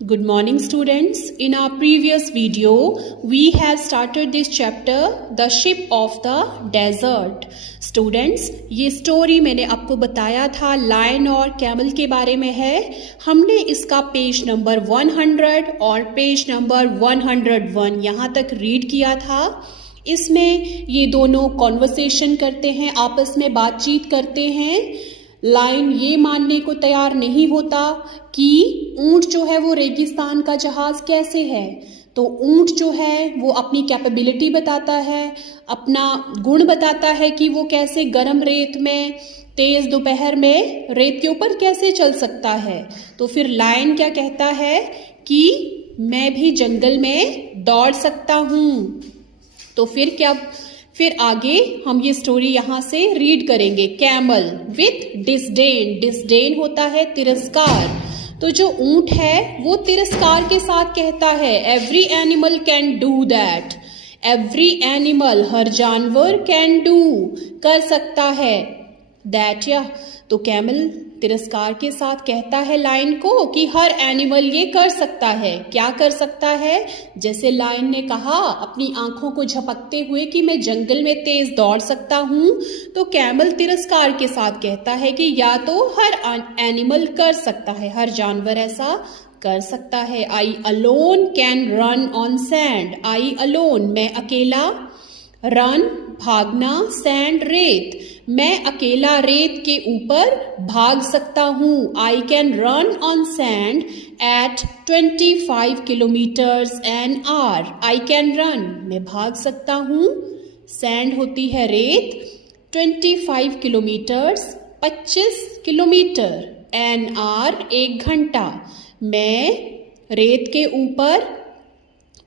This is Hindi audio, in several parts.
Good morning students. In our previous video, we have started this chapter, The Ship of the Desert. Students, ये स्टोरी मैंने आपको बताया था लायन और कैमल के बारे में है। हमने इसका पेज नंबर 100 और पेज नंबर 101 यहाँ तक रीड किया था। इसमें ये दोनों कॉन्वर्सेशन करते हैं, आपस में बातचीत करते हैं। लायन ये मानने को तैयार नहीं होता कि ऊंट जो है वो रेगिस्तान का जहाज कैसे है। तो ऊंट जो है वो अपनी कैपेबिलिटी बताता है, अपना गुण बताता है कि वो कैसे गर्म रेत में तेज दोपहर में रेत के ऊपर कैसे चल सकता है। तो फिर लायन क्या कहता है कि मैं भी जंगल में दौड़ सकता हूँ। तो फिर आगे हम ये स्टोरी यहाँ से रीड करेंगे। कैमल विथ डिसडेन, डिसडेन होता है तिरस्कार। तो जो ऊंट है वो तिरस्कार के साथ कहता है every animal can do that, every animal हर जानवर कैन डू कर सकता है दैट या। तो कैमल तिरस्कार के साथ कहता है लायन को कि हर एनिमल ये कर सकता है। क्या कर सकता है? जैसे लायन ने कहा अपनी आंखों को झपकते हुए कि मैं जंगल में तेज दौड़ सकता हूँ, तो कैमल तिरस्कार के साथ कहता है कि या तो हर एनिमल कर सकता है, हर जानवर ऐसा कर सकता है। आई alone can run on sand, I alone मैं अकेला, रन भागना, सैंड रेत मैं अकेला रेत के ऊपर भाग सकता हूँ। I can run on sand at 25 kilometres an hour, I can run मैं भाग सकता हूँ, सैंड होती है रेत, 25 किलोमीटर्स 25 किलोमीटर, एन आवर एक घंटा, मैं रेत के ऊपर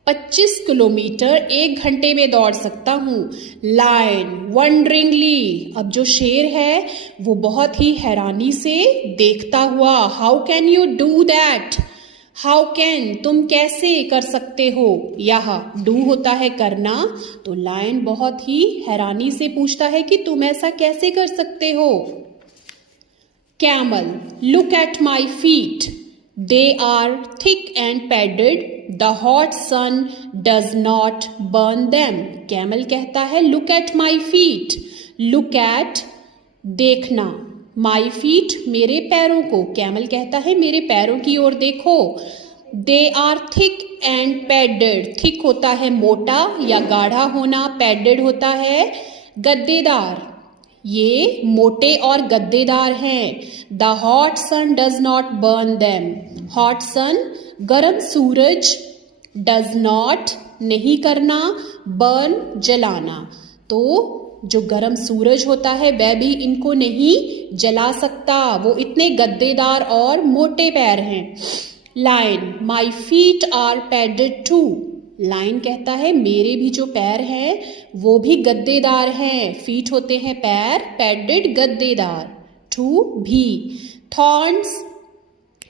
25 किलोमीटर एक घंटे में दौड़ सकता हूँ। लायन वंडरिंगली, अब जो शेर है वो बहुत ही हैरानी से देखता हुआ, how can you do that, how can तुम कैसे कर सकते हो। यहाँ डू होता है करना, तो लायन बहुत ही हैरानी से पूछता है कि तुम ऐसा कैसे कर सकते हो। Camel look at my feet, they are thick and padded, the hot sun does not burn them. Camel कहता है look at my feet, look at देखना, my feet मेरे पैरों को। कैमल कहता है मेरे पैरों की ओर देखो। they are thick and padded, thick होता है मोटा या गाढ़ा होना, padded होता है गद्देदार, ये मोटे और गद्देदार हैं। The hot sun does not burn them, hot sun गरम सूरज, डज नॉट नहीं करना, बर्न जलाना, तो जो गरम सूरज होता है वह भी इनको नहीं जला सकता, वो इतने गद्देदार और मोटे पैर हैं। Lion my feet are padded too, lion कहता है मेरे भी जो पैर हैं वो भी गद्देदार हैं, फीट होते हैं पैर, पैडेड गद्देदार, टू भी। Thorns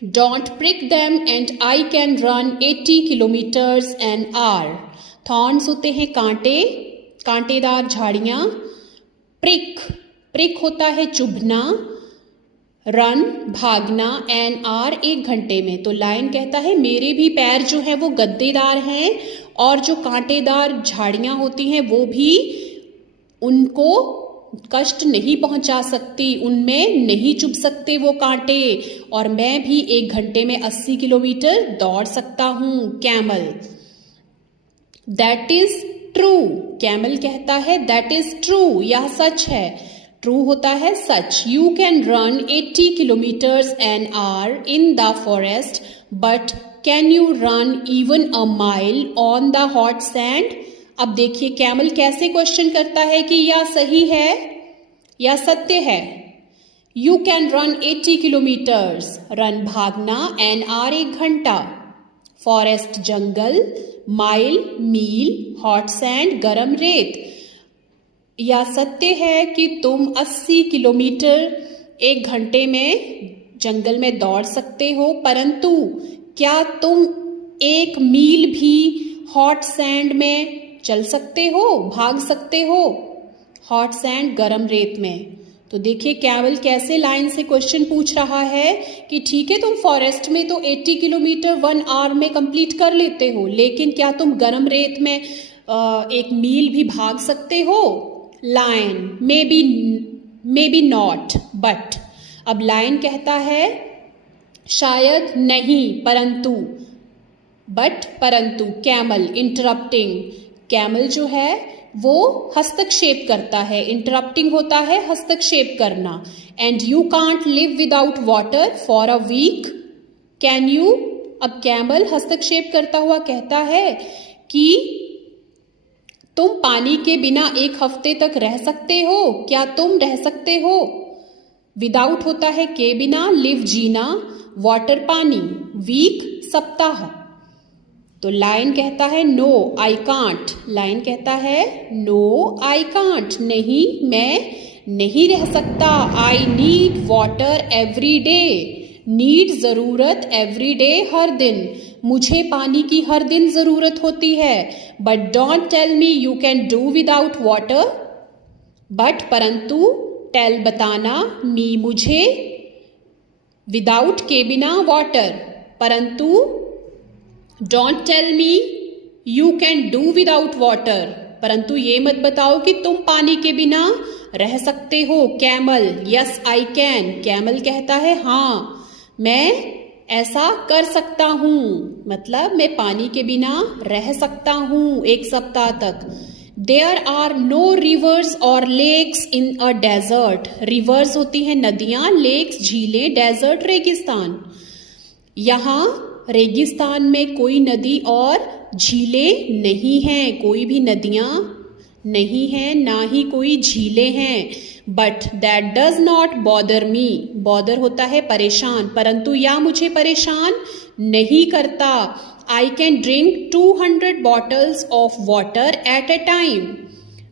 don't prick them and I can run 80 kilometres an our, thorns होते हैं कांटे, कांटेदार झाड़ियाँ, प्रिक, प्रिक होता है चुभना, रन भागना, एन आवर एक घंटे में। तो लायन कहता है मेरे भी पैर जो हैं वो गद्देदार हैं और जो कांटेदार झाड़ियाँ होती हैं वो भी उनको कष्ट नहीं पहुंचा सकती, उनमें नहीं चुभ सकते वो कांटे, और मैं भी एक घंटे में 80 किलोमीटर दौड़ सकता हूँ। Camel that is true, camel कहता है दैट इज ट्रू, यह सच है, ट्रू होता है सच। You can run 80 kilometres an hour in the forest, but can you run even a mile on the hot sand. अब देखिए कैमल कैसे क्वेश्चन करता है कि यह सही है या सत्य है। You can run 80 kilometres, run भागना, एन आवर एक घंटा, फॉरेस्ट जंगल, माइल मील, हॉट सैंड गरम रेत। यह सत्य है कि तुम 80 किलोमीटर एक घंटे में जंगल में दौड़ सकते हो, परंतु क्या तुम 1 मील भी हॉट सैंड में चल सकते हो, भाग सकते हो, हॉट सैंड गरम रेत में। तो देखिए कैमल कैसे लाइन से क्वेश्चन पूछ रहा है कि ठीक है तुम फॉरेस्ट में तो 80 किलोमीटर 1 आवर में कंप्लीट कर लेते हो, लेकिन क्या तुम गर्म रेत में एक मील भी भाग सकते हो? Lion may be not but. अब लायन कहता है शायद नहीं परंतु, बट परंतु। कैमल इंटरप्टिंग, कैमल जो है वो हस्तक्षेप करता है, इंटरप्टिंग होता है हस्तक्षेप करना। And you can't live without water for a week, can you? अब कैमल हस्तक्षेप करता हुआ कहता है कि तुम पानी के बिना 1 हफ्ते तक रह सकते हो, क्या तुम रह सकते हो? विदाउट होता है के बिना, लिव जीना, वाटर पानी, वीक सप्ताह। तो लायन कहता है नो आई कांट, लायन कहता है नो आई कांट, नहीं मैं नहीं रह सकता। I need water every day, need जरूरत, एवरी डे हर दिन, मुझे पानी की हर दिन जरूरत होती है। But don't tell me you can do without water, but परंतु, टेल बताना, मी मुझे, विदाउट के बिना वाटर, परंतु don't tell me you can do without water, परंतु ये मत बताओ कि तुम पानी के बिना रह सकते हो। Camel yes I can, camel कहता है हाँ मैं ऐसा कर सकता हूं, मतलब मैं पानी के बिना रह सकता हूं 1 सप्ताह तक। देयर आर नो रिवर्स और lakes in a desert, rivers होती हैं नदियां, लेक्स झीलें, डेजर्ट रेगिस्तान। यहाँ रेगिस्तान में कोई नदी और झीलें नहीं हैं, कोई भी नदियां नहीं हैं, ना ही कोई झीलें हैं। But that does not bother me, bother होता है परेशान, परंतु या मुझे परेशान नहीं करता। I can drink 200 bottles of water at a time,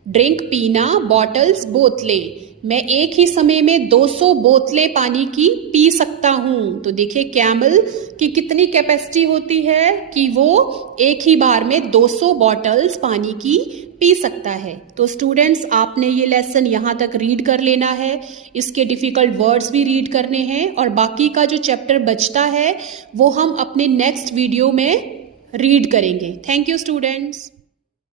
drink पीना, बॉटल्स बोतलें, मैं एक ही समय में 200 बोतलें पानी की पी सकता हूं। तो देखिए कैमल की कितनी कैपेसिटी होती है कि वो एक ही बार में 200 बॉटल्स पानी की पी सकता है। तो स्टूडेंट्स आपने ये लेसन यहाँ तक रीड कर लेना है, इसके डिफिकल्ट वर्ड्स भी रीड करने हैं और बाकी का जो चैप्टर बचता है वो हम अपने नेक्स्ट वीडियो में रीड करेंगे। Thank you students.